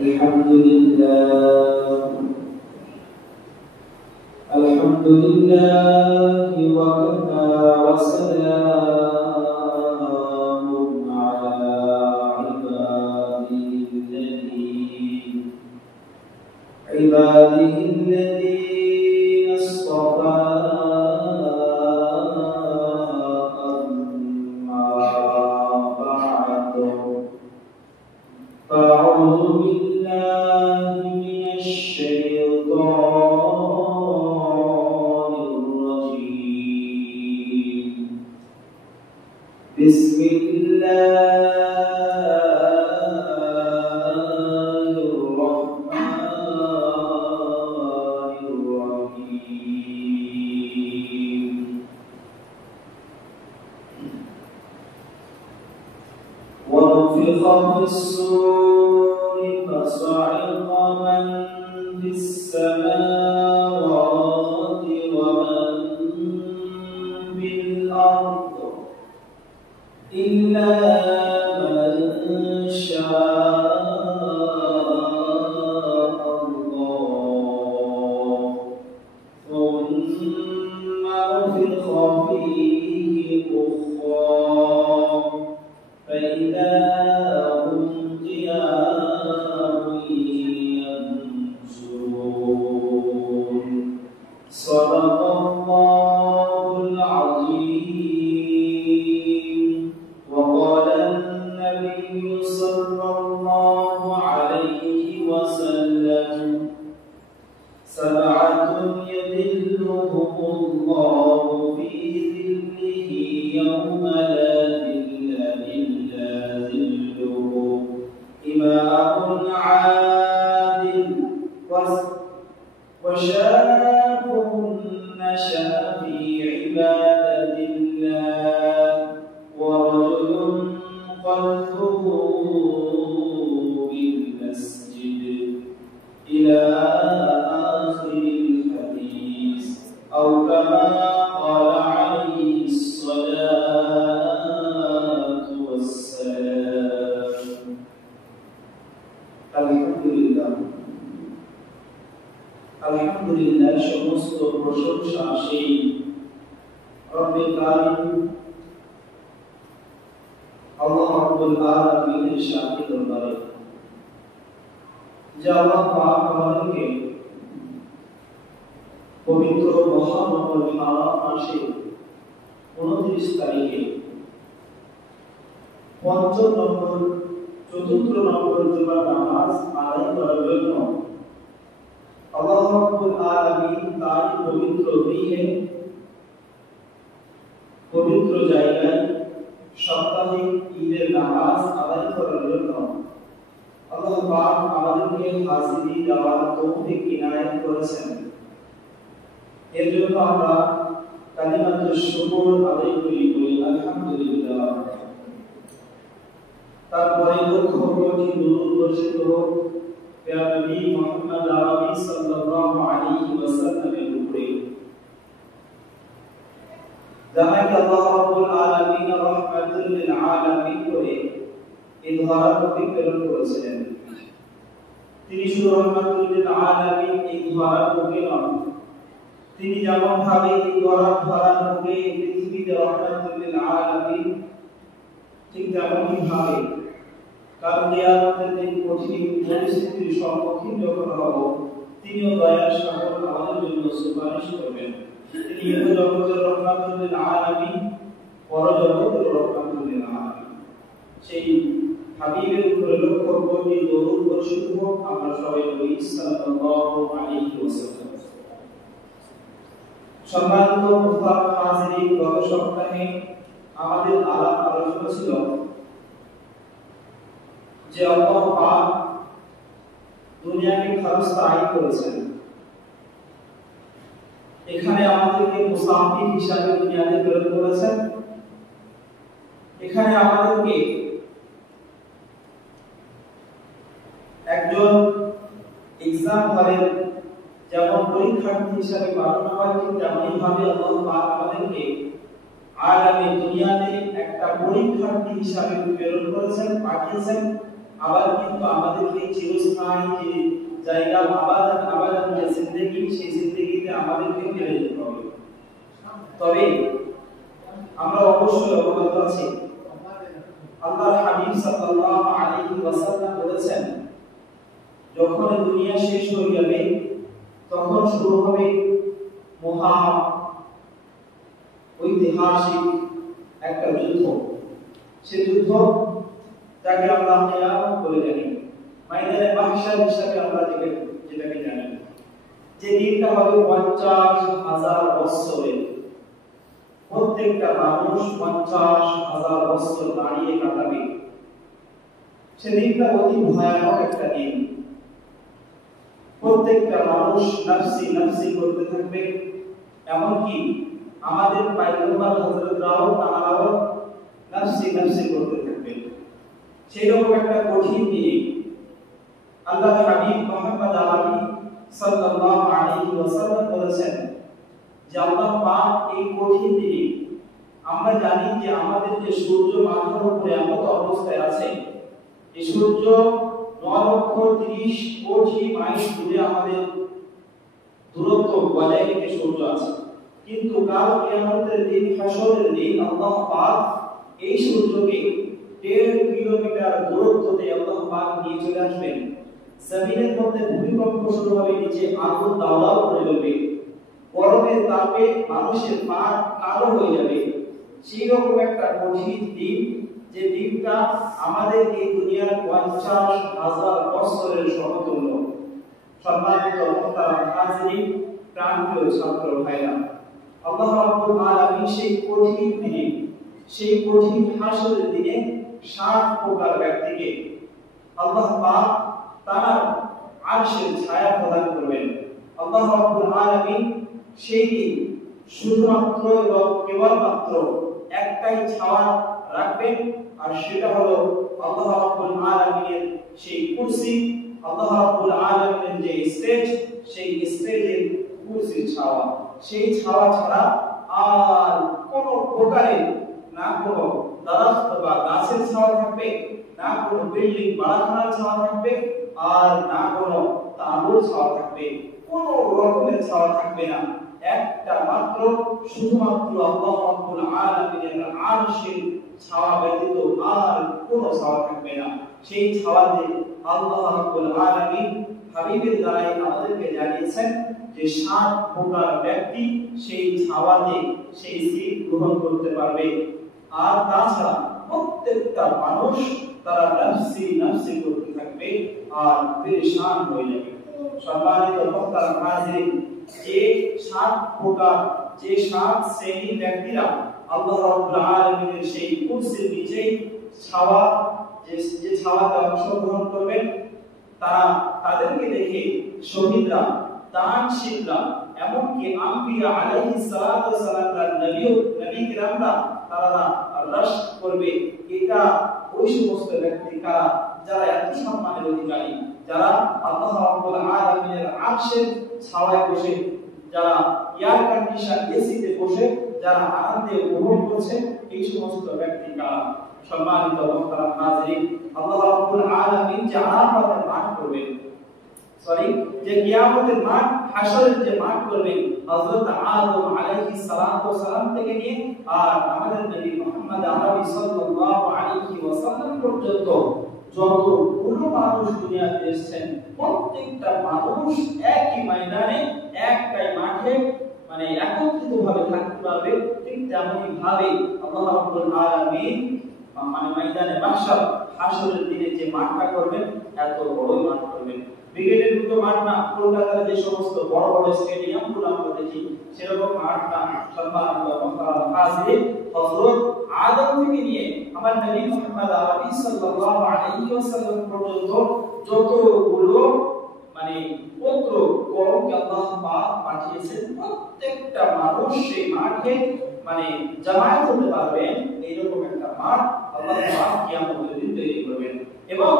الحمد لله الحمد لله وكفى وسلام على عباده الذين اصطفى أما بعد فأعوذ بالله من الشيطان الرجيم بسم الله الرحمن الرحيم ونفخ في الصور فصعق من في السماوات ومن في الأرض إلا من شاء الله ثم نفخ فيه أخرى فإذا هم قيام ينظرون صدق الله العظيم وقال النبي صلى الله عليه وسلم سبعة يذلهم الله في ظله يوم لا ظل إلا ظله إمام عادل وشاب نشأ في عبادة الله ورجل قلبه بالمسجد إلى آخر الحديث أو كما قال عليه الصلاة والسلام الحمد لله সমস্ত প্রশংসা সেই রব্বুল কারীম আল্লাহ রাব্বুল আলামিনের শান্তি দরবারে যে আল্লাহ পাক আমাদেরকে পবিত্র মহানবী হারাম মাসে 29 তারিখে পঞ্চম নম্বর চতুর্থ নম্বর জুমার নামাজ আদায় করার জন্য আল্লাহ রাব্বুল আলামিন তার পবিত্র গৃহে পবিত্র জায়গায় সাপ্তাহিক ঈদের নামাজ আদায় করার জন্য আল্লাহ পাক আমাদেরকে হাজিরি দেওয়ার তৌফিক ইনায়াত করেছেন। এর জন্য আমরা কালিমাতুশ শুকর আদায় করি আলহামদুলিল্লাহ। তারপরে লক্ষ কোটি দুরূদ বর্ষিত হোক প্রিয় নবী মুহাম্মদ আরবি সাল্লাল্লাহু আলাইহি ওয়াসাল্লামের উপরে, যাকে আল্লাহ রাব্বুল আলামিন রাহমাতুল লিল আলামিন করে এই ধরাকে প্রেরণ করেছিলেন। তিনি শুধু রাহমাতুল লিল আলামিন এই ধরাকে নন, তিনি যেমন ভাবে এই ধরাকে পৃথিবীতে রাহমাতুল লিল আলামিন ঠিক তেমনই ভাবে কাল কিয়ামতের দিন কঠিন পরিস্থিতির সম্মুখীন যখন হব তিনিও দয়ার সাগর আমাদের জন্য সুপারিশ করবেন। তিনি জগতের রাহমাতুল লিল আলামিন, পরজগতের রাহমাতুল লিল আলামিন। সেই হাবিবের উপরে লক্ষ কোটি দরুদ বর্ষিত হোক। আমরা সবাই বলি সাল্লাল্লাহু আলাইহি ওয়াসাল্লাম। সম্মানিত মুহতারাম হাজিরিন, গত সপ্তাহে আমাদের আলোচনা ছিল যে আল্লাহ পাক দুনিয়াকে খারস্তাই করেছেন। এখানে আমাদেরকে মুসাফির হিসাবে দুনিয়াতে প্রেরণ করেছেন। এখানে আমাদেরকে একজন এক্সাম হলের যেমন পরীক্ষার্থী হিসাবে বানানো হয়, ঠিক তেমনি ভাবে আল্লাহ পাক আমাদেরকে আগামী দুনিয়াতে একটা পরীক্ষার্থী হিসাবে প্রেরণ করেছেন, পাঠিয়েছেন। আবার কিন্তু আমাদেরকে চিরস্থায়ী যে জায়গা আবাদান যে জিন্দেগি, সেই জিন্দেগিতে আমাদেরকে ফিরে যেতে হবে। তবে আমরা অবশ্যই অবগত আছি আল্লাহর হাবিব সাল্লাল্লাহু আলাইহি ওয়াসাল্লাম বলেছেন, যখন দুনিয়া শেষ হয়ে যাবে তখন শুরু হবে মহা ঐতিহাসিক একটা যুদ্ধ। সেই যুদ্ধ যাকে আমরা কিয়ামত বলে জানি, ময়দানে মাহশার হিসেবে আমরা যেটাকে জানি, যে দিনটা হবে 50,000 বছরের। প্রত্যেকটা মানুষ 50,000 বছর দাঁড়িয়ে কাটাবে। সেদিনটা অতি ভয়ানক একটা দিন। প্রত্যেকটা মানুষ নাফসি নাফসি করতে থাকবে। এমনকি আমাদের পয়গম্বর হযরতরাও তারাও নাফসি নাফসি করতে থাকবে। সেই রকম একটা কঠিন দিন আল্লাহর হাবিব মুহাম্মদ আরবি সাল্লাল্লাহু আলাইহি ওয়াসাল্লাম বলেছেন যে আল্লাহ পাক এই কঠিন দিনে, আমরা জানি যে আমাদের যে সূর্য মাথার উপরে এমন অবস্থায় আছে, এই সূর্য 9,30 কোটি মাইল দূরে আমাদের দূরত্ব বজায় রেখে সূর্য আছে। কিন্তু কাল কিয়ামতের দিন, হাসরের দিন আল্লাহ পাক এই সূর্যকে 1.5 কিলোমিটার দূরত্বতে আল্লাহ পাক নিয়ে চলে আসবেন। জমিনের মধ্যে ভূমিকম্প শুরু হবে, নিচে আগুন দাউদাউ করে জ্বলবে, গরমের তাপে মানুষের পা কালো হয়ে যাবে। সেই রকম একটা কঠিন দিন, যে দিনটা আমাদের এই দুনিয়ার 50,000 বছরের সমতুল্য। সম্মানিত মুহতারাম হাজিরিন, প্রাণপ্রিয় ছাত্র ভাইরা, আল্লাহ রাব্বুল আলামিন সেই কঠিন দিনে, সেই কঠিন হাসরের দিনে 7 প্রকার ব্যক্তিকে আল্লাহ পাক তার আরশের ছায়া প্রদান করবেন। আল্লাহ রাব্বুল আলামিন সেই দিন শুধুমাত্র এবং কেবলমাত্র একটাই ছায়া রাখবেন, আর সেটা হলো আল্লাহ রাব্বুল আলামিনের সেই কুরসি, আল্লাহ রাব্বুল আলামিনের যে স্টেজ, সেই স্টেজের কুরসির ছায়া। সেই ছায়া ছাড়া আর কোন প্রকারের না কোনো দারাস্ত বা গাছের ছায়া থাকবে, না কোনো বিল্ডিং বাড়াখানার ছায়া থাকবে, আর না কোনো তাঁবুর ছায়া থাকবে। কোন রকমের ছায়া থাকবে না। একটা মাত্র শুধুমাত্র আল্লাহ রাব্বুল আলামিনের আরশের ছায়া ব্যতীত আর কোনো ছায়া থাকবে না। সেই ছায়াতে আল্লাহ রাব্বুল আলামিন হাবিবের দ্বারাই আমাদেরকে জানিয়েছেন যে 7 প্রকার ব্যক্তি সেই ছায়াতে সেই সিট গ্রহণ করতে পারবে। আর তাছাড়া প্রত্যেকটা মানুষ তারা নাফসি নাফসি করতে থাকবে আর পেরেশান হয়ে যাবে। সম্মানিত মুহতারাম হাজিরিন, যে 7 প্রকার, যে 7 শ্রেণীর ব্যক্তিরা আল্লাহ রাব্বুল আলামিনের সেই কুরসির নিচে ছায়া, যে ছায়াতে অংশগ্রহণ করবেন, তাদেরকে দেখে শহীদরা, দানশীলরা, এমনকি আম্বিয়া আলাইহিস সালাতু ওয়াস সালাম, নবী কিরামরা তারা রাশ করবে। এটা ওই সমস্ত ব্যক্তি কারা, যারা এত সম্মানের অধিকারী, যারা আল্লাহ রাব্বুল আলামিনের আরশের ছায়ায় বসে, যারা এয়ার কন্ডিশন এসিতে বসে যারা আনন্দে উপভোগ করছে, এই সমস্ত ব্যক্তি কারা? সম্মানিত মুহতারাম হাজিরিন, আল্লাহ রাব্বুল আলামিন যে আরাফাতের মাঠ করবেন, যে কিয়ামতের মাঠ, হাসরের যে মাঠ করবেন, হযরত আদম আলাইহিস সালাতু ওয়াস সালাম থেকে নিয়ে আর আমাদের নবী মুহাম্মদ আরবি সাল্লাল্লাহু আলাইহি ওয়াসাল্লাম পর্যন্ত যতগুলো মানুষ দুনিয়াতে এসেছেন, প্রত্যেকটা মানুষ একই ময়দানে, একটাই মাঠে মানে একত্রিতভাবে থাকতে পারবে। ঠিক তেমনি ভাবে আল্লাহ রাব্বুল আলামিন মানে ময়দানে মাহশার, হাসরের দিনে যে মাঠটা করবেন, এত বড় মাঠ করবেন। ক্রিকেটের মতো মাঠ না, কলকাতার যে সমস্ত বড় বড় স্টেডিয়ামগুলো আমরা দেখি, সেরকম মাঠ না। সম্মানিত মুহতারাম হাজিরিন, হযরত আদম থেকে নিয়ে আমার নবী মুহাম্মদ আরবি সাল্লাল্লাহু আলাইহি ওয়াসাল্লাম পর্যন্ত যতগুলো মানে পুত্র কওমকে আল্লাহ পাক পাঠিয়েছেন, প্রত্যেকটা মানুষ সেই মাঠে মানে জামায়াত হতে পারবেন। এইরকম একটা মাঠ আল্লাহ পাক কিয়ামতের দিন তৈরি করবেন। এবং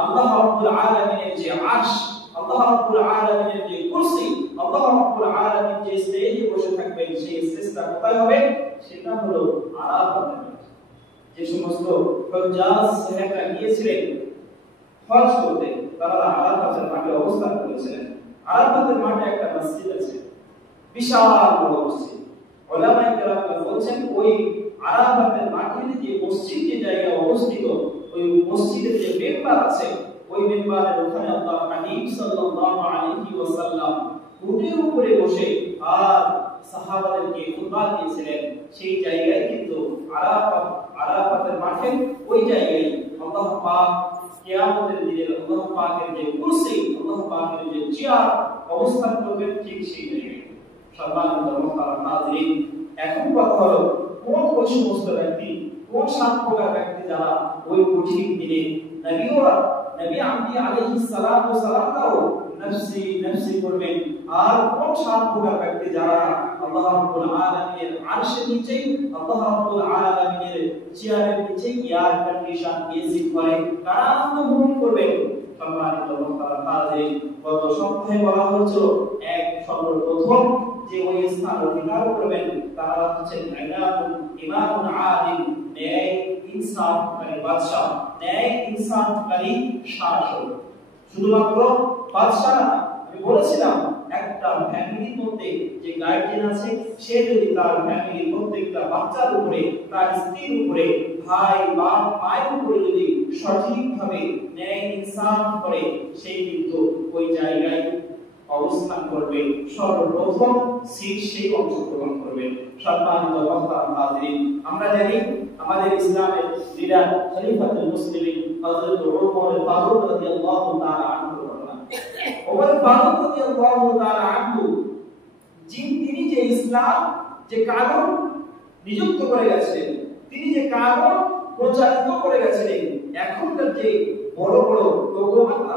আল্লাহ রাব্বুল আলামিনের যে আরশ, আল্লাহ রাব্বুল আলামিনের যে কুরসি, আল্লাহ রাব্বুল আলামিন যে স্টেজে বসে থাকবেন, সেই স্টেজটা কোথায় হবে? সেটা হলো আরাফাতের মাঠ। যে সমস্ত হুজ্জাজ সাহেবরা গিয়েছিলেন হজ করতে তারা আরাফাতের মাঠে অবস্থান করেছিলেন। আরাফাতের মাঠে একটা মসজিদ আছে, বিশাল বড় মসজিদ। উলামায়ে কেরাম বলছেন ওই আরাফাতের মাঠের যে মসজিদ যে জায়গায় অবস্থিত, ওই মসজিদের যে মেম্বার আছে, ওই মেম্বারের ওখানে আল্লাহর হাবিব সাল্লাল্লাহু আলাইহি ওয়াসাল্লাম উটের উপরে বসে আর সাহাবাদেরকে খুতবা দিয়েছিলেন। সেই জায়গায় কিন্তু আরাফাতের মাঠে ওই জায়গায় আল্লাহ পাক কিয়ামতের দিনে আল্লাহ পাকের যে কুরসি, আল্লাহ পাকের যে চেয়ার অবস্থান করবেন ঠিক সেই জায়গায়। সম্মানিত মুহতারাম হাজিরিন, এখন কথা হলো কোন ওই সমস্ত ব্যক্তি, কোন সাত প্রকার ব্যক্তি যারা ওই কঠিন দিনে নবী আমদি আলাইহিস সালাতু সালামও নফসি নফসি করবেন, আর কোন সাত প্রকার ব্যক্তি যারা আল্লাহ রাব্বুল আলামিনের আরশের নিচে, আল্লাহ রাব্বুল আলামিনের চেয়ারের নিচে এয়ার কন্ডিশন এসি করে তারা আনন্দ ভোগ করবেন। সম্মানিত মুহতারাম হাজিরিন, গত সপ্তাহে বলা হয়েছিল এক সর্বপ্রথম যে ওই স্থান অধিকার করবেন তারা হচ্ছেন ইমামুন আদিল, ন্যায় ইনসাফকারী বাদশা, ন্যায় ইনসাফকারী শাসক। শুধুমাত্র বাদশা না, আমি বলেছিলাম একটা ফ্যামিলির মধ্যে যে গার্ডিয়ান আছে সে যদি তার ফ্যামিলির প্রত্যেকটা বাচ্চার উপরে, তার স্ত্রীর উপরে, ভাই বাপ মায়ের উপরে যদি সঠিকভাবে ন্যায় ইনসাফ করে, সেই কিন্তু ওই জায়গায় অবস্থান করবে, সর্বপ্রথম সেই অংশগ্রহণ করবে। সম্মানিত মুহতারাম হাজিরিন, আমরা জানি আমাদের ইসলামের লিডার খলিফাতুল মুসলিমিন হযরত ওমর ফারুক রাদিয়াল্লাহু তাআলা আনহু। ওমর ফারুক রাদিয়াল্লাহু তাআলা আনহু তিনি যে ইসলাম যে কানুন নিযুক্ত করে গেছেন, তিনি যে কানুন প্রচারিত করে গেছেন, এখনকার যে বড় বড় লোকমাত্রা,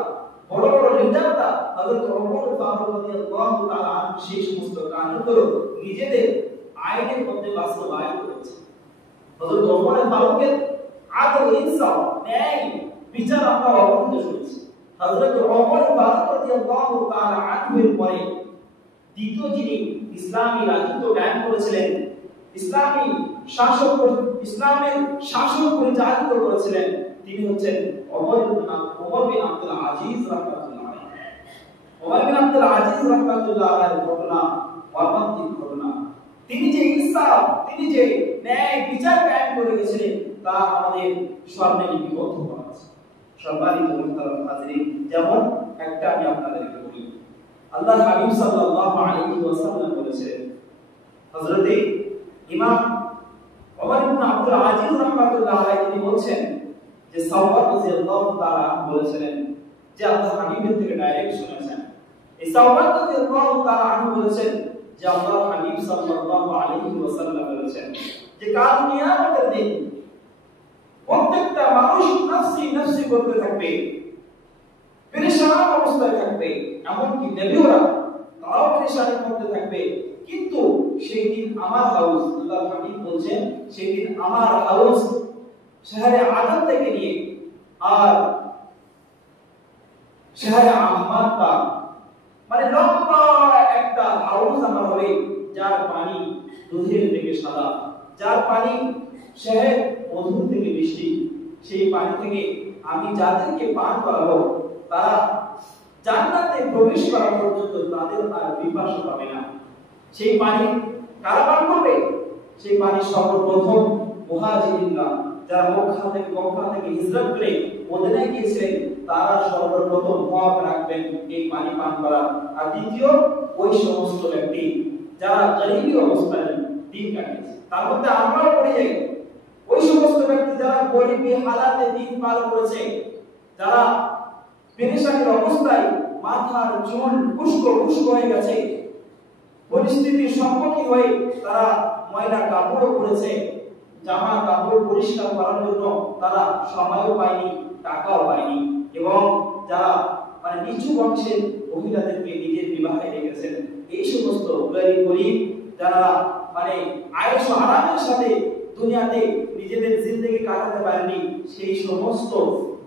বড় বড় লিডাররা হযরত ওমর ফারুক রাদিয়াল্লাহু তাআলা আনহু সেই সমস্ত কানুনগুলো নিজেদের আইনের মধ্যে বাস্তবায়ন করেছে। হযরত ওমর ফারুকের আদল, ইনসাফ, ন্যায় বিচার আমরা অবলম্বন করেছি। হযরত ওমর ফারুক রাদিয়াল্লাহু তাআলা আনহুর পরে দ্বিতীয় যিনি ইসলামী রাজত্ব কায়েম করেছিলেন, ইসলামের শাসন পরিচালিত করেছিলেন, তিনি হচ্ছেন ওমর বিন আব্দুল আজিজ রাহমাতুল্লাহ আলাইহি। ওমর বিন আব্দুল আজিজ রাহমাতুল্লাহ আলাইহির ঘটনা মর্মান্তিক ঘটনা। তিনি যে ইনসাফ, তিনি যে ন্যায় বিচার কায়েম করে গেছিলেন তা আমাদের সামনে লিপিবদ্ধ করা আছে। সম্মানিত মুহতারাম হাজিরিন, যেমন একটা আমি আপনাদেরকে বলি, আল্লাহর হাবিব সাল্লাল্লাহু আলাইহি ওয়াসাল্লাম বলেছেন, হযরতে ইমাম ওমর ইবনে আব্দুল আজিজ রাহমাতুল্লাহ আলাইহি তিনি বলছেন যে সাওবাত রাদিয়াল্লাহু তাআলা বলেছিলেন যে আল্লাহর হাবিবের থেকে ডাইরেক্ট শুনেছেন। এই সাওবাত রাদিয়াল্লাহু তাআলা আনহু বলেছেন যে আল্লাহর হাবিব সাল্লাল্লাহু আলাইহি ওয়াসাল্লাম বলেছেন যে কাল কিয়ামতের দিন প্রত্যেকটা মানুষ নফসি নফসি করতে থাকবে, পেরেশান অবস্থায় থাকবে, এমনকি নবীরা তারাও পেরেশানির মধ্যে থাকবে। কিন্তু সেই দিন আমার হাউস, আল্লাহর হাবিব বলেন সেই দিন আমার হাউস শহরে আদম থেকে নিয়ে আর শহরে আহমদা, মানে লম্বা একটা হাউস আমার হবে, যার পানি দুধের থেকে সাদা, যার পানি শহর মধুর থেকে মিষ্টি। সেই পানি থেকে আমি যাদেরকে পান করাবো তারা জান্নাতে প্রবেশ করা পর্যন্ত তাদের আর পিপাসা পাবে না। সেই পানি কারা পান করবে? সেই পানি সর্বপ্রথম মুহাজিরিনরা, যারা মক্কা থেকে হিজরত করে মদিনায় গিয়েছিলেন, তারা সর্বপ্রথম হক রাখবেন এই পানি পান করা। আর দ্বিতীয় ওই সমস্ত ব্যক্তি যারা গরীবী অবস্থায় দিন কাটিয়েছে, তার মধ্যে আমরাও পড়ে যাই। ওই সমস্ত ব্যক্তি যারা গরীবী হালাতে দিন পার করেছে, যারা পেরেশানির অবস্থায় মাথার চুল উস্কো হয়ে গেছে, পরিস্থিতির সম্মুখীন হয়ে তারা ময়লা কাপড় পরেছে, জামা কাপড় পরিষ্কার করার জন্য তারা সময়ও পায়নি, টাকাও পায়নি, এবং যারা মানে নিচু বংশের মহিলাদেরকে নিজের বিবাহে রেখেছেন, এই সমস্ত গরিব যারা মানে আয়েশ আরামের সাথে দুনিয়াতে নিজেদের জিন্দেগি কাটাতে পারেনি, সেই সমস্ত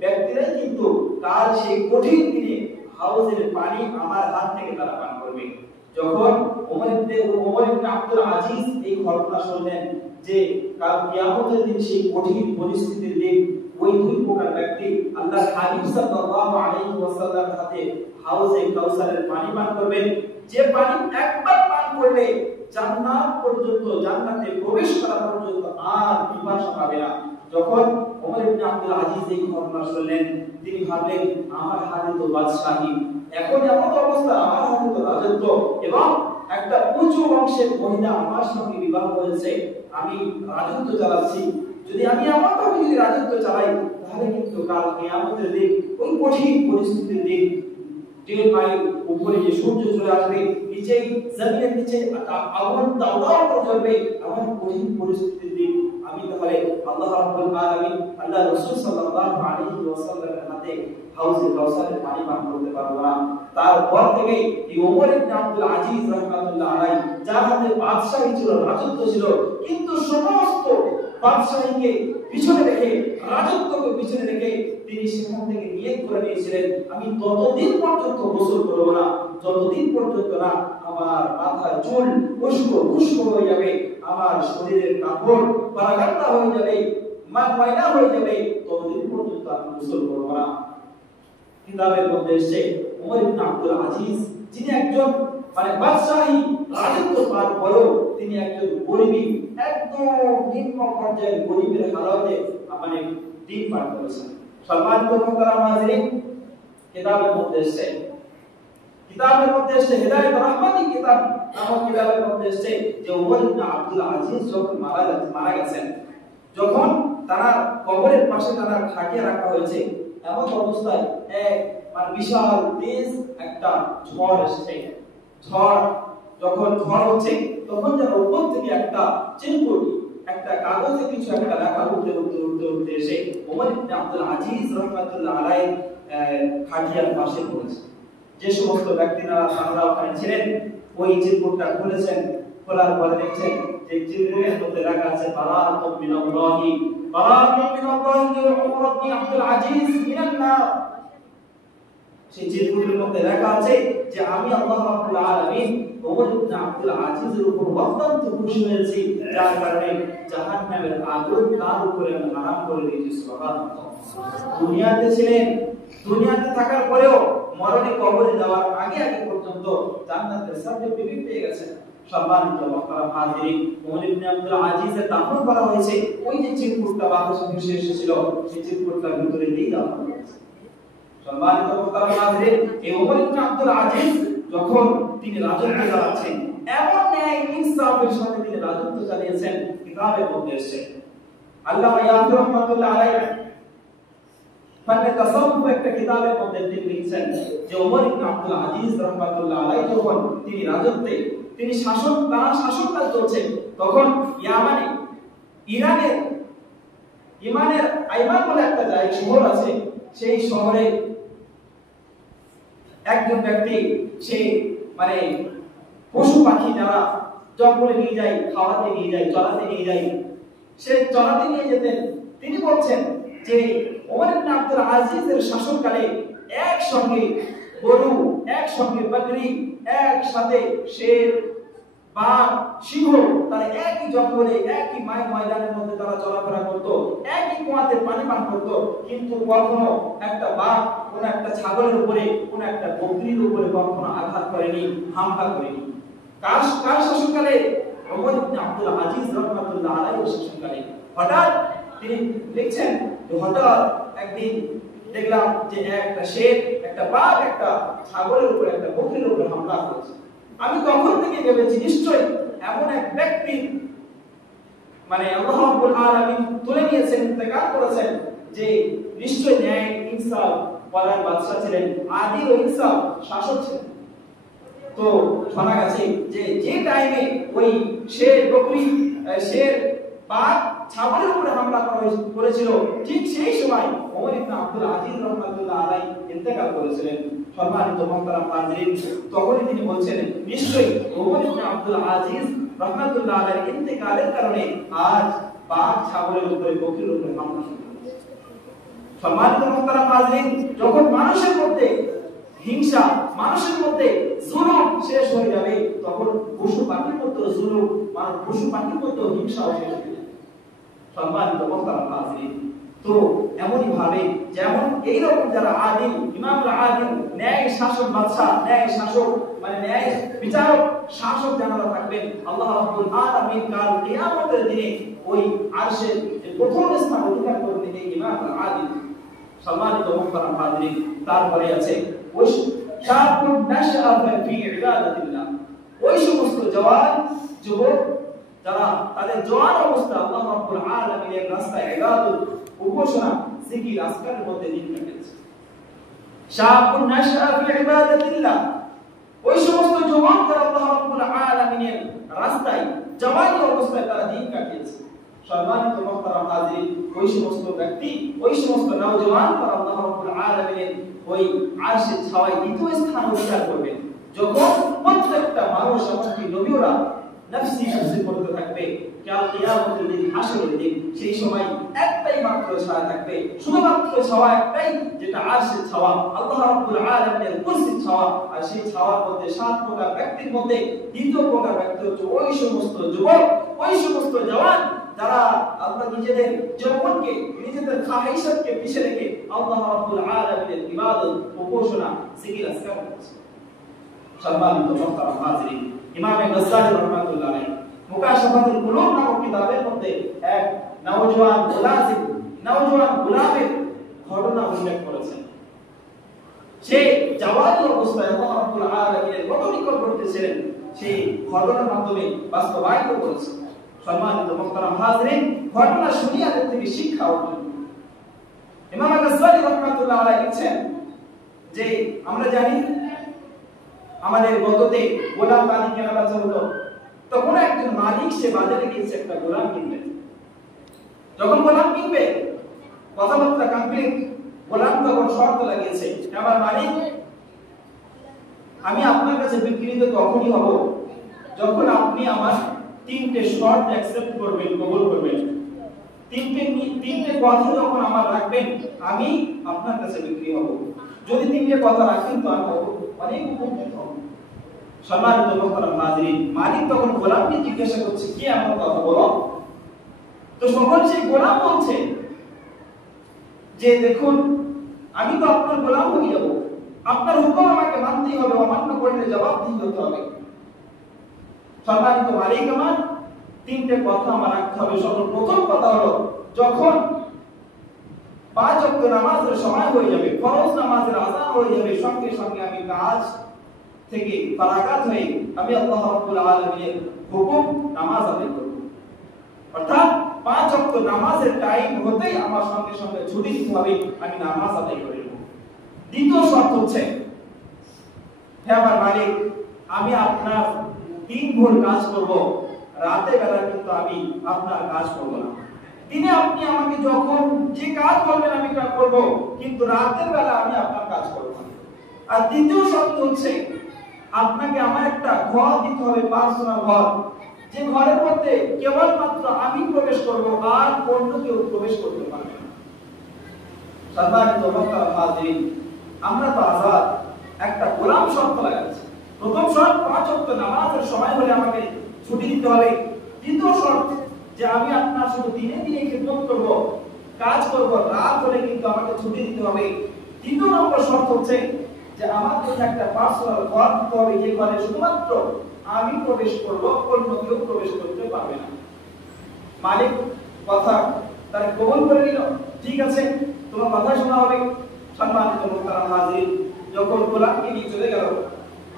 ব্যক্তিরাই কিন্তু কাল সেই কঠিন দিনে হাউজের পানি আমার হাত থেকে তারা পান করবে। যখন ওমর ইবনে আব্দুল আজিজ এই ঘটনা শুনলেন যে কাল কিয়ামতের দিন সেই কঠিন পরিস্থিতির দিন ওই দুই প্রকার ব্যক্তি আল্লাহর হাবিব সাল্লাল্লাহু আলাইহি ওয়াসাল্লামের হাতে হাউজে কাউসারের পানি পান করবেন, যে পানি একবার পান করলে জান্নাত পর্যন্ত, জান্নাতে প্রবেশ করা পর্যন্ত আর পিপাসা পাবে না। যখন ওমর ইবনে আব্দুল আজিজ এই ঘটনা শুনলেন, তিনি ভাবলেন আমার হাতে তো বাদশাহী, এখন এমন অবস্থা, আমার হাতে তো রাজত্ব এবং একটা উঁচু বংশের মহিলা আমার সঙ্গে বিবাহ হয়েছে, আমি রাজত্ব চালাচ্ছি, যদি আমি এমন ভাবে যদি রাজত্ব চালাই তাহলে কিন্তু কাল কিয়ামতের দিন ওই কঠিন পরিস্থিতির দিন, যে মাইল উপরে যে সূর্য চলে আসবে, নিচেই জমিনের নিচে আগুন দাউদাউ করে জ্বলবে, এমন কঠিন পরিস্থিতির দিন আমি তাহলে আল্লাহ রাব্বুল আলামিন আল্লাহ রাসূল সাল্লাল্লাহু আলাইহি ওয়াসাল্লামের হাতে হাউজে কাউসারের পানি পান করতে পারবো না। তারপর থেকে এই ওমর ইবনে আব্দুল আজিজ রাহমাতুল্লাহ আলাইহি, যার হাতে বাদশাহী ছিল, রাজত্ব ছিল, কিন্তু সমস্ত বাদশাহীকে পিছনে রেখে, রাজত্বকে পিছনে রেখে তিনি সেখান থেকে নিয়ত করে নিয়েছিলেন আমি ততদিন পর্যন্ত গোসল করব না যতদিন পর্যন্ত না আমার মাথার চুল খুশবু হয়ে যাবে, আমার শরীরের কাপড় পারাগান্ডা হয়ে যাবে, ময়লা হয়ে যাবে, ততদিন পর্যন্ত আমি গোসল করব না। কিতাবের মধ্যে এসেছে ওমর ইবনে আব্দুল আজিজ, যিনি একজন বাদশাহী রাজত্ব পাওয়ার পরেও তিনি একজন গরিবী, একদম নিম্ন পর্যায়ের গরিবের হালতে দিন পার করেছেন। সম্মানিত মুহতারাম হাজিরিন, কিতাবের মধ্যে এসেছে হিদায়াত রাহমাতি কিতাব নামক কিতাবের মধ্যে এসেছে যে ওমর ইবনে আব্দুল আজিজ যখন মারা গেছেন, যখন তার কবরের পাশে তার খাটিয়া রাখা হয়েছে, এমন অবস্থায় এক বিশাল তেজ একটা ঝড় এসেছে। যখন ঝড় হচ্ছে তখন যেন উপর থেকে একটা চিরকুটি, একটা কাগজে কিছু একটা লেখা উঠতে এসে ওমর ইবনে আব্দুল আজিজ রাহমাতুল্লাহ আলাইহি খাটিয়ার পাশে পড়েছে। যে সমস্ত ব্যক্তিরা তারা ওখানে ছিলেন ওই চিরকুটটা খুলেছেন, খোলার পরে দেখছেন যে চিরকুটের মধ্যে লেখা আছে বারাআতুম মিনাল্লাহি ওমর ইবনে আব্দুল আজিজ মিনান নার। সেই চিরকুটের মধ্যে লেখা আছে যে আমি আল্লাহ রাব্বুল আলামিন ওমর ইবনে আব্দুল আজিজের উপর অত্যন্ত খুশি হয়েছি, যার কারণে জাহান্নামের আগুন তার উপরে আমি হারাম করে দিয়েছি। সুবহানাল্লাহ। দুনিয়াতে ছিলেন, দুনিয়াতে থাকার পরেও মরণে কবরে যাওয়ার আগে পর্যন্ত জান্নাতের সার্টিফিকেট পেয়ে গেছেন। সম্মানিত মুহতারাম হাজিরিন, ওমর ইবনে আব্দুল আজিজের দাফন করা হয়েছে ওই যে চিরকুটটা বাতাসে ভেসে এসেছিল, সেই চিরকুটটার ভিতরে দিয়ে দেওয়া হয়েছে। সম্মানিত মুহতারাম হাজিরিন, এই ওমর ইবনে আব্দুল আজিজ যখন তিনি রাজত্ব চালাচ্ছেন, এমন ন্যায় ইনসাফের সাথে তিনি রাজত্ব চালিয়েছেন, কিতাবের মধ্যে এসেছে। আল্লামা ইয়াকুব রাহমাতুল্লাহ আলাইহি ফান্নে তাসাউফ একটা কিতাবের মধ্যে তিনি লিখছেন যে ওমর ইবনে আব্দুল আজিজ রাহমাতুল্লাহ আলাইহি যখন তিনি রাজত্বে, তিনি শাসনকাল চলছে, তখন ইয়ামানে, ইরানের ইমানের আইমান বলে একটা জায়গা শহর আছে, সেই শহরে একজন ব্যক্তি সে পশু পাখি যারা জঙ্গলে নিয়ে যায়, খাওয়াতে নিয়ে যায়, চড়াতে নিয়ে যায়, সে চড়াতে নিয়ে যেতেন। তিনি বলছেন যে ওমর ইবনে আব্দুল আজিজের শাসনকালে একসঙ্গে গরু, একসঙ্গে বকরি, একসাথে শের, বাঘ, সিংহ তারা একই জঙ্গলে, একই ময়দানের মধ্যে তারা চলাফেরা করতো, একই কুয়াতে পানি পান করতো, কিন্তু কখনো একটা বাঘ কোন একটা ছাগলের উপরে, কোন একটা বকরির উপরে কখনো আঘাত করেনি, হামলা করেনি। কার শাসনকালে? ওমর ইবনে আব্দুল আজিজ রাহমাতুল্লাহ আলাইহির শাসনকালে। হঠাৎ তিনি দেখছেন যে হঠাৎ একদিন দেখলাম যে একটা শের, একটা বাঘ একটা ছাগলের উপরে, একটা বকরির উপরে হামলা করেছে। আমি তখন থেকে ভেবেছি নিশ্চয়ই এমন এক ব্যক্তি আল্লাহ রাব্বুল আলামিন তুলে নিয়েছেন, ইন্তেকাল করেছেন, যে নিশ্চয়ই ন্যায় ইনসাফ পরায়ণ বাদশা ছিলেন, আদিল ও ইনসাফ শাসক ছিলেন। তো শোনা গেছে যে টাইমে ওই শের, বকরি, শের, বাঘ, ছাগলের উপরে হামলা করেছিল, ঠিক সেই সময় ওমর ইবনে আব্দুল আজিজ রাহমাতুল্লাহ আলাইহি ইন্তেকাল করেছিলেন। সম্মানিত মুহতারাম হাজিরিন, তখনই তিনি বলছেন নিশ্চয়ই ওমর ইবনে আব্দুল আজিজ রাহমাতুল্লাহ আলাইহির ইন্তেকালের কারণে আজ বাঘ, ছাগলের উপরে, বকরির উপরে হামলা হচ্ছে। সম্মানিত মুহতারাম হাজিরিন, যখন মানুষের মধ্যে হিংসা, মানুষের মধ্যে জুলুম শেষ হয়ে যাবে, তখন পশু পাখির মধ্যে জুলুম, পশু পাখির মধ্যে হিংসা শেষ হয়ে যাবে। সম্মানিত মুহতারাম হাজিরিন, তো এমনই ভাবে যেমন এই রকম যারা আদিল ইমামরা আদিল ন্যায় শাসক বাদশা ন্যায় শাসক মানে ন্যায় বিচারক শাসক যারা থাকবেন আল্লাহ রাব্বুল আলামিন কাল কিয়ামতের দিনে ওই আরশের যে প্রথম স্থান অধিকার করবেন এই ইমামরা আদিল। সম্মানিত মুহতারাম হাজিরিন, তারপরে আছে ওই শাবুন নাশআ ফি ইবাদাতিল্লাহ, ওই সমস্ত জওয়ান যুবক যারা তাদের জওয়ান অবস্থা আল্লাহ রাব্বুল আলামিনের রাস্তায় ইবাদত উপাসনা জিকির আজকারের মধ্যে দিন কাটাচ্ছে। শাবুন নাশআ ফি ইবাদাতিল্লাহ, ওই সমস্ত যুবক যারা আল্লাহ রাব্বুল আলামিনের রাস্তায় জওয়ানি অবস্থায় তারা দিন কাটিয়েছে। সম্মানিত মুহতারাম হাজিরিন, ওই সমস্ত ব্যক্তি ওই সমস্ত নওজওয়ান যারা আল্লাহ রাব্বুল আলামিনের ওই আরশের ছায়ায় দ্বিতীয় স্থান অধিকার করবে, যখন প্রত্যেকটা মানুষ এমনকি নবীরা নফসি নফসি করতে থাকবে, কিয়ামতের দিন হাসরের দিন সেই সময় একটাই মাত্র ছায়া থাকবে, শুধুমাত্র ছায়া একটাই, যেটা আরশের ছায়া আল্লাহ রাব্বুল আলামিনের কুরসির ছায়া। আর সেই ছায়ার মধ্যে 7 প্রকার ব্যক্তির মধ্যে দ্বিতীয় প্রকার ব্যক্তি হচ্ছে ওই সমস্ত যুবক ওই সমস্ত জওয়ান যারা আল্লাহ নিজেদের যৌবনকে নিজেদের খাহিশাতকে পিছে রেখে আল্লাহ রাব্বুল আলামিনের ইবাদত উপাসনা জিকির আজকার করছে। সম্মানিত মুহতারাম হাজিরিন, ইমাম গাজ্জালী রাহমাতুল্লাহ আলাইহি মুকাশাফাতুল কুলুব নামক কিতাবের মধ্যে এক নওজওয়ান গোলামের ঘটনা উল্লেখ করেছেন। সে জাওয়ানি অবস্থায় আল্লাহ রাব্বুল আলামিনের কত নিকটবর্তী ছিলেন সেই ঘটনার মাধ্যমে বাস্তবায়িত করেছেন। সম্মানিত মুহতারাম হাজিরিন, ঘটনা শুনিয়ে এর থেকে শিক্ষা অর্জন। ইমাম গাজ্জালী রাহমাতুল্লাহ আলাইহি লিখছেন যে আমরা জানি আমাদের গততে গোলাম বানি কেনা বেচা হলো, তখন একজন মালিক সে বাজারে গিয়েছে একটা গোলাম কিনবে। যখন গোলাম কিনবে কথাবার্তা কমপ্লিট, গোলাম তখন শর্ত লাগিয়েছে, আমার মালিক আমি আপনার কাছে বিক্রিত তখনই হব যখন আপনি আমার 3টে শর্ত অ্যাকসেপ্ট করবেন, কবুল করবেন। 3টে কথা যখন আমার রাখবেন আমি আপনার কাছে বিক্রি হব। যদি 3টে কথা রাখেন তো আমি অনেক উপকৃত হব। সম্মানিত মুহতারাম হাজিরিন, মালিক তখন গোলামকে জিজ্ঞাসা করছে কি এমন কথা বলো? তো তখন সেই গোলাম বলছে যে দেখুন আমি তো আপনার গোলাম হয়ে যাব, আপনার হুকুম আমাকে মানতেই হবে, অমান্য করলে জবাবদিহি হতে হবে। সম্মানিত মালিক, আমার 3টে কথা আমার রাখতে হবে। সর্বপ্রথম কথা হলো যখন 5 ওয়াক্ত নামাজের সময় হয়ে যাবে, ফরজ নামাজের আযান হয়ে যাবে, সঙ্গে সঙ্গে আমি কাজ থেকে ফারাগাত হয়ে আমি আল্লাহ রাব্বুল আলামিনের হুকুম নামাজ আদায় করব। অর্থাৎ 5 ওয়াক্ত নামাজের টাইম হতেই আমার সঙ্গে সঙ্গে ছুটি দিতে হবে, আমি নামাজ আদায় করে নেব। দ্বিতীয় শর্ত হচ্ছে হে আমার মালিক আমি আপনার 3 ভোর কাজ করব, রাতে বেলা কিন্তু আমি আপনার কাজ করব না। দিনে আপনি আমাকে যখন যে কাজ বলবেন আমি তা করব, কিন্তু রাতের বেলা আমি আপনার কাজ করব না। আর তৃতীয় শর্ত হচ্ছে আপনাকে আমার একটা ঘর দিতে হবে, পার্সোনাল ঘর, যে ঘরের মধ্যে কেবলমাত্র আমি প্রবেশ করব আর অন্য কেউ প্রবেশ করতে পারবে না। সম্মানিত মুহতারাম হাজিরিন, আমরা তো আজাদ, একটা গোলাম শর্ত লাগাচ্ছি। প্রথম শর্ত 5 ওয়াক্ত নামাজের সময় হলে আমাকে ছুটি দিতে হবে। দ্বিতীয় শর্ত যে আমি আপনার শুধু দিনে দিনে খিদমত করব, কাজ করব, রাত হলে কিন্তু আমাকে ছুটি দিতে হবে। তৃতীয় নম্বর শর্ত হচ্ছে যে আমার জন্য একটা পার্সোনাল ঘর দিতে হবে, যে ঘরে শুধুমাত্র আমি প্রবেশ করব, অন্য কেউ প্রবেশ করতে পারবে না। মালিক কথা তার কবুল করে নিল, ঠিক আছে তোমার কথা শোনা হবে। সম্মানিত মুহতারাম হাজিরিন, যখন গোলামকে নিয়ে চলে গেল,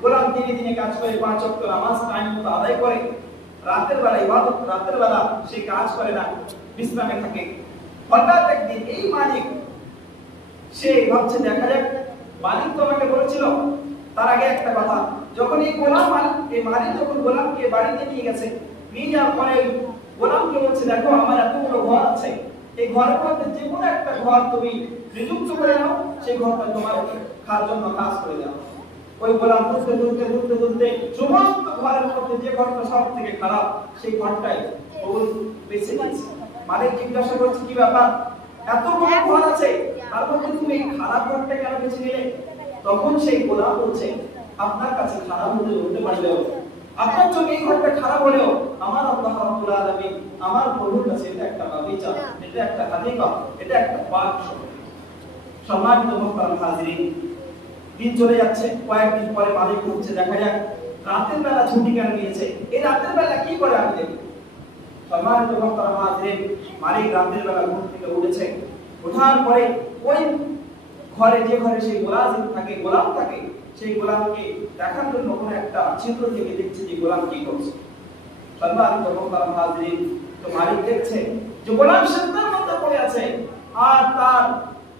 গোলাম দিনে দিনে কাজ করে, 5 ওয়াক্ত নামাজ টাইম মতো আদায় করে, রাতের বেলা ইবাদত, রাতের বেলা সে কাজ করে না, বিশ্রামে থাকে। হঠাৎ একদিন এই মালিক সে ভাবছে দেখা যাক, মালিক তো আমাকে বলেছিল। তার আগে একটা কথা, যখন এই মালিক যখন গোলামকে বাড়িতে নিয়ে গেছে, নিয়ে যাওয়ার পরে গোলামকে বলছে দেখো আমার এতগুলো ঘর আছে, এই ঘরের মধ্যে যে কোনো একটা ঘর তুমি নিযুক্ত করে নাও, সেই ঘরটা তোমার খাওয়ার জন্য কাজ করে দাও। ওই গোলাম বুঝতে সমস্ত ঘরের মধ্যে যে ঘরটা সব থেকে খারাপ সেই ঘরটাই বেছে নিয়েছে। মালিক জিজ্ঞাসা করছে কি ব্যাপার, এত বড় ঘর আছে তার মধ্যে তুমি এই খারাপ ঘরটা কেন বেছে নিলে? তখন সেই গোলাম বলছে আপনার কাছে খারাপ হতে পারলেও আপনার চোখে এই ঘটনা খারাপ হলেও আমার আল্লাহ রাব্বুল আলামিন আমার প্রভুর কাছে এটা একটা বাগিচা, এটা একটা হাদিকা, এটা একটা পাক শহর। সম্মানিত মুহতারাম হাজিরিন, দিন চলে যাচ্ছে, কয়েকদিন পরে মালিক উঠছে, দেখা যাক রাতের বেলা ছুটি কেন নিয়েছে, এই রাতের বেলা কি করে আমি দেখি। সম্মানিত মুহতারাম হাজিরিন, মালিক রাতের বেলা ঘুম থেকে উঠেছে, ওঠার পরে ওই ঘরে, যে ঘরে সেই গোলাম থাকে, সেই গোলামকে দেখার জন্য কোনো একটা ছিদ্র থেকে দেখছে যে গোলাম কি করছে। সম্মানিত মুহতারাম হাজিরিন, তো মালিক দেখছে যে গোলাম সিজদার মধ্যে পড়ে আছে, আর তার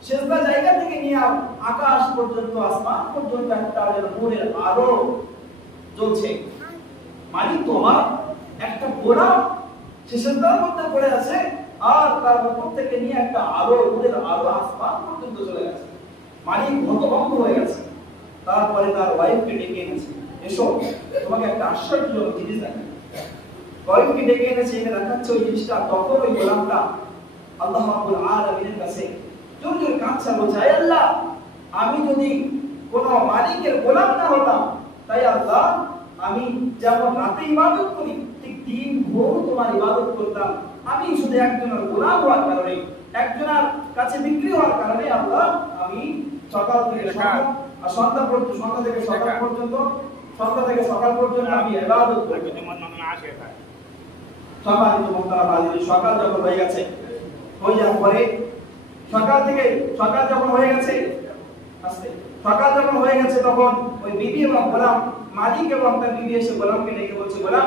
সিজদা জায়গা থেকে নিয়ে আকাশ পর্যন্ত, আসমান পর্যন্ত একটা নূরের আলো জ্বলছে। মালিক তো অবাক, একটা গোলাম সিজদার মধ্যে পড়ে আছে, আর তার উপর থেকে নিয়ে একটা আলো, নূরের আলো আসমান পর্যন্ত চলে গেছে। মালিক হতভম্ব হয়ে গেছে। তারপরে তার ওয়াইফকে ডেকে এনেছে, এসো তোমাকে একটা আশ্চর্যজনক জিনিস দেখাই। ওয়াইফকে ডেকে এনেছে, এনে দেখাচ্ছে ওই জিনিসটা। তখন ওই গোলামটা আল্লাহ রাব্বুল আলামিনের কাছে জোর জোর কাঁদছে, বলছে, হে আল্লাহ, আমি যদি কোন মালিকের গোলাম না হতাম, তাই আল্লাহ আমি যেমন রাতে ইবাদত করি ঠিক দিন ভোর তোমার ইবাদত করতাম। আমি শুধু একজনের গোলাম হওয়ার কারণে, একজনের কাছে বিক্রি হওয়ার কারণে আল্লাহ আমি সকাল থেকে সন্ধ্যা পর্যন্ত, সন্ধ্যা থেকে সকাল পর্যন্ত আমি ইবাদত করি। সম্মানিত মুহতারাম হাজিরিন, সকাল যখন হয়ে গেছে, হয়ে যাওয়ার পরে সকাল যখন হয়ে গেছে তখন ওই বিবি এবং গোলাম, মালিক এবং তার বিবি এসে গোলামকে ডেকে বলছে, গোলাম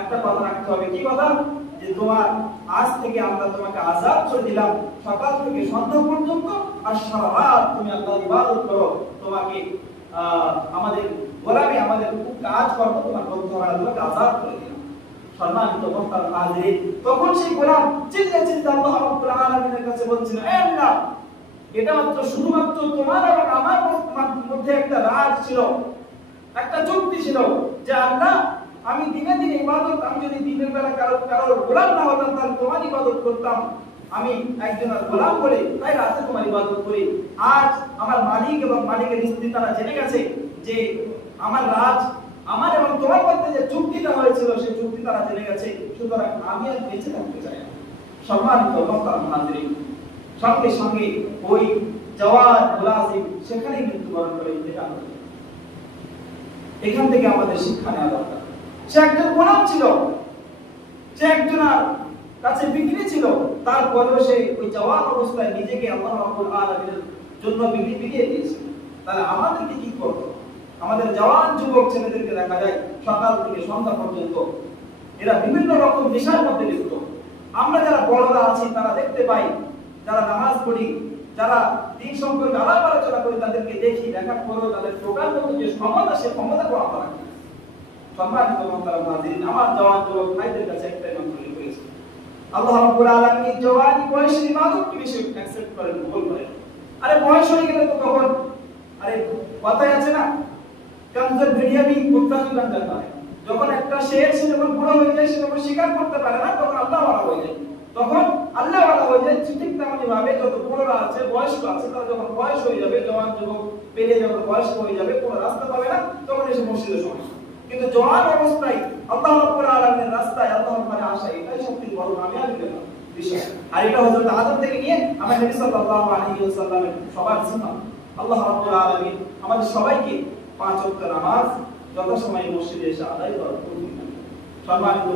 একটা কথা রাখতে হবে। কি কথা? যে তোমার আজ থেকে আমরা তোমাকে আযাদ করে দিলাম, সকাল থেকে সন্ধ্যা পর্যন্ত আর সারা রাত তুমি আল্লাহর ইবাদত করো। তোমাকে আমাদের গোলামে আমাদের খুব কাজ করবো, তোমার বন্ধু আমরা আযাদ করে দিলাম। সম্মানিত মুহতারাম হাজিরিন, তখন সেই গোলাম চিল্লাতে আল্লাহ রাব্বুল আলামিনের কাছে বলছিল, হে আল্লাহ, এটা শুধুমাত্র তোমার এবং আমার মধ্যে একটা রাজ ছিল, একটা চুক্তি ছিল যে আল্লাহ আমি দিনে দিনে ইবাদত, আমি যদি দিনের বেলা কারোর গোলাম না হতাম তাহলে তোমার ইবাদত করতাম। আমি একজনের গোলাম বলে তাই রাতে তোমার ইবাদত করি। আজ আমার মালিক এবং মালিকের স্ত্রী তারা জেনে গেছে যে আমার রাজ, আমার এবং তোমার মধ্যে যে চুক্তিটা হয়েছিল সেই চুক্তি তারা জেনে গেছে, সুতরাং আমি আর বেঁচে থাকতে চাই না। সম্মানিত মুহতারাম হাজিরিন, সঙ্গে সঙ্গে ওই জওয়াদ মুলাজিম সেখানেই মৃত্যুবরণ করে। এখান থেকে আমাদের শিক্ষা নেওয়া দরকার। সে একজন গোলাম ছিল, সে একজনের কাছে বিক্রি ছিল, তারপরেও সে ওই জওয়ান অবস্থায় নিজেকে আল্লাহ রাব্বুল আলামিনের জন্য বিলিয়ে দিয়েছিল। তাহলে আমাদেরকে কি করতে? আমাদের জওয়ান যুবক ছেলেদেরকে দেখা যায় সকাল থেকে সন্ধ্যা পর্যন্ত এরা বিভিন্ন রকম বিষয়ের মধ্যে লিপ্ত। আমরা যারা বড়রা আছি তারা দেখতে পাই, যারা নামাজ পড়ি, যারা দিন সম্পর্কে আলাপ আলোচনা করি, তাদেরকে দেখি, দেখার পরেও তাদের টোকার মতো যে ক্ষমতা, সে ক্ষমতাকে আমরা রাখি। সম্মানিত মুহতারাম হাজিরিন, আমার জওয়ান যুবক ভাইদের কাছে একটাই মাত্র রিকোয়েস্ট, আল্লাহ রাব্বুল আলামিন জওয়ানি বয়সের ইবাদতকে বেশি অ্যাকসেপ্ট করেন, কবুল করেন। আরে বয়স হয়ে গেলে তো তখন, আরে কথাই আছে না, কামজোর ভিড়িয়া বি মুক্তাজু গান জানা হয়। যখন একটা শের সে যখন বুড়ো হয়ে যায়, সে যখন স্বীকার করতে পারে না, তখন আল্লাহ ওয়ালা হয়ে যায়। তখন আল্লাহ ওয়ালা হয়ে যায় ঠিক তেমনি ভাবে যত বুড়োরা আছে, বয়স্ক আছে, তারা যখন বয়স হয়ে যাবে, জওয়ান যুবক পেরিয়ে যখন বয়স্ক হয়ে যাবে, কোনো রাস্তা পাবে না, তখন এসে মসজিদে সময়। কিন্তু জওয়ান অবস্থায় আল্লাহ রাব্বুল আলামিনের রাস্তায় আল্লাহর ঘরে আসা, এটাই সবথেকে বড় কামিয়াবির বিষয়। আর এটা হযরত আদম থেকে নিয়ে আমরা নবী সাল্লাল্লাহু আলাইহি ওয়াসাল্লামের সবার সুন্নাত। আল্লাহ রাব্বুল আলামিন আমাদের সবাইকে 5 ওয়াক্ত নামাজ যথাসময়ে মসজিদে এসে আদায় করার তৌফিক দান করুন। সম্মানিত